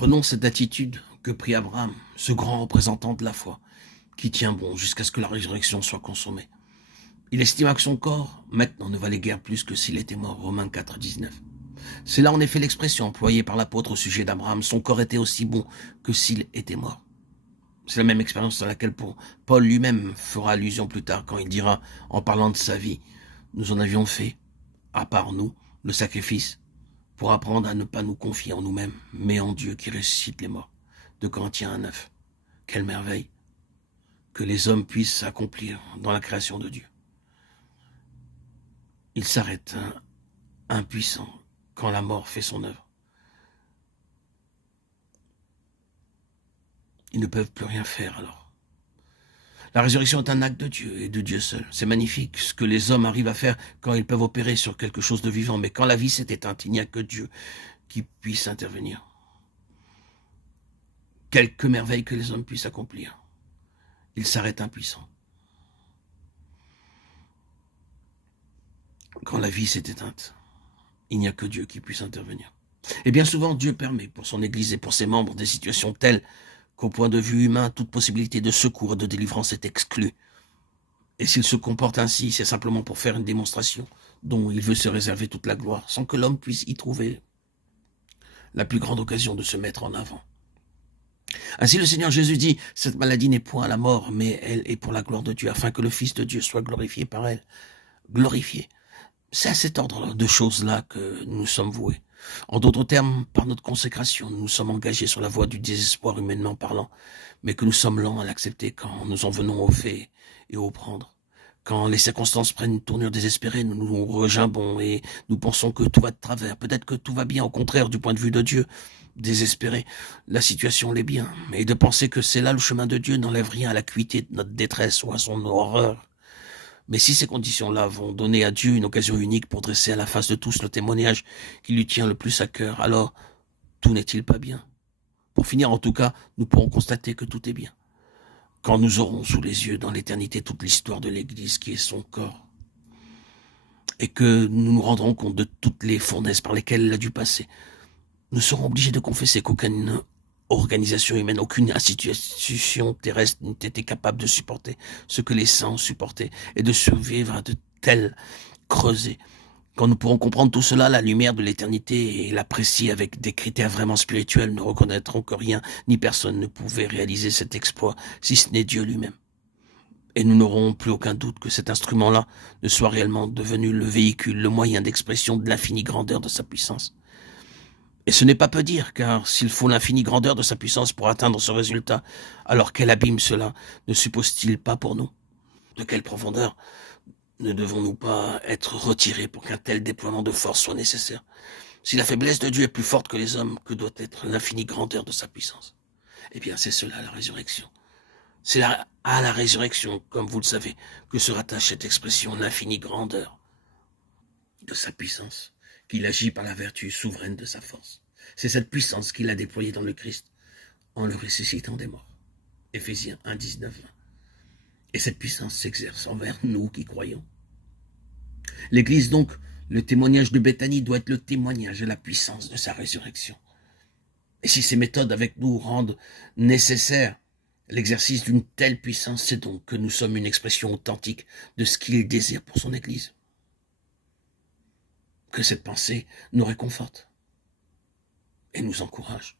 Prenons cette attitude que prit Abraham, ce grand représentant de la foi, qui tient bon jusqu'à ce que la résurrection soit consommée. Il estima que son corps, maintenant, ne valait guère plus que s'il était mort, Romains 4, 19. C'est là en effet l'expression employée par l'apôtre au sujet d'Abraham, son corps était aussi bon que s'il était mort. C'est la même expérience à laquelle Paul lui-même fera allusion plus tard quand il dira, en parlant de sa vie, nous en avions fait, à part nous, le sacrifice, pour apprendre à ne pas nous confier en nous-mêmes, mais en Dieu qui ressuscite les morts. De Corinthiens 9. Quelle merveille que les hommes puissent s'accomplir dans la création de Dieu. Ils s'arrêtent impuissants quand la mort fait son œuvre. Ils ne peuvent plus rien faire alors. La résurrection est un acte de Dieu et de Dieu seul. C'est magnifique ce que les hommes arrivent à faire quand ils peuvent opérer sur quelque chose de vivant. Mais quand la vie s'est éteinte, il n'y a que Dieu qui puisse intervenir. Quelque merveille que les hommes puissent accomplir, ils s'arrêtent impuissants. Quand la vie s'est éteinte, il n'y a que Dieu qui puisse intervenir. Et bien souvent, Dieu permet pour son Église et pour ses membres des situations telles qu'au point de vue humain, toute possibilité de secours et de délivrance est exclue. Et s'il se comporte ainsi, c'est simplement pour faire une démonstration dont il veut se réserver toute la gloire, sans que l'homme puisse y trouver la plus grande occasion de se mettre en avant. Ainsi le Seigneur Jésus dit, cette maladie n'est point la mort, mais elle est pour la gloire de Dieu, afin que le Fils de Dieu soit glorifié par elle. Glorifié. C'est à cet ordre de choses-là que nous sommes voués. En d'autres termes, par notre consécration, nous sommes engagés sur la voie du désespoir humainement parlant, mais que nous sommes lents à l'accepter quand nous en venons au fait et au prendre. Quand les circonstances prennent une tournure désespérée, nous nous regimbons et nous pensons que tout va de travers. Peut-être que tout va bien, au contraire, du point de vue de Dieu. Désespéré, la situation l'est bien, mais de penser que c'est là le chemin de Dieu n'enlève rien à l'acuité de notre détresse ou à son horreur. Mais si ces conditions-là vont donner à Dieu une occasion unique pour dresser à la face de tous le témoignage qui lui tient le plus à cœur, alors tout n'est-il pas bien? Pour finir, en tout cas, nous pourrons constater que tout est bien. Quand nous aurons sous les yeux dans l'éternité toute l'histoire de l'Église qui est son corps, et que nous nous rendrons compte de toutes les fournaises par lesquelles elle a dû passer, nous serons obligés de confesser qu'aucune organisation humaine, aucune institution terrestre n'ait été capable de supporter ce que les saints ont supporté et de survivre à de telles creusées. Quand nous pourrons comprendre tout cela, la lumière de l'éternité et l'apprécier avec des critères vraiment spirituels, nous reconnaîtrons que rien ni personne ne pouvait réaliser cet exploit, si ce n'est Dieu lui-même. Et nous n'aurons plus aucun doute que cet instrument-là ne soit réellement devenu le véhicule, le moyen d'expression de l'infinie grandeur de sa puissance. Et ce n'est pas peu dire, car s'il faut l'infinie grandeur de sa puissance pour atteindre ce résultat, alors quel abîme cela ne suppose-t-il pas pour nous? De quelle profondeur ne devons-nous pas être retirés pour qu'un tel déploiement de force soit nécessaire? Si la faiblesse de Dieu est plus forte que les hommes, que doit être l'infinie grandeur de sa puissance? Eh bien, c'est cela la résurrection. C'est à la résurrection, comme vous le savez, que se rattache cette expression, l'infinie grandeur de sa puissance, qu'il agit par la vertu souveraine de sa force. C'est cette puissance qu'il a déployée dans le Christ en le ressuscitant des morts. Éphésiens 1, 19, 20. Et cette puissance s'exerce envers nous qui croyons. L'Église donc, le témoignage de Béthanie doit être le témoignage de la puissance de sa résurrection. Et si ces méthodes avec nous rendent nécessaire l'exercice d'une telle puissance, c'est donc que nous sommes une expression authentique de ce qu'il désire pour son Église. Que cette pensée nous réconforte et nous encourage.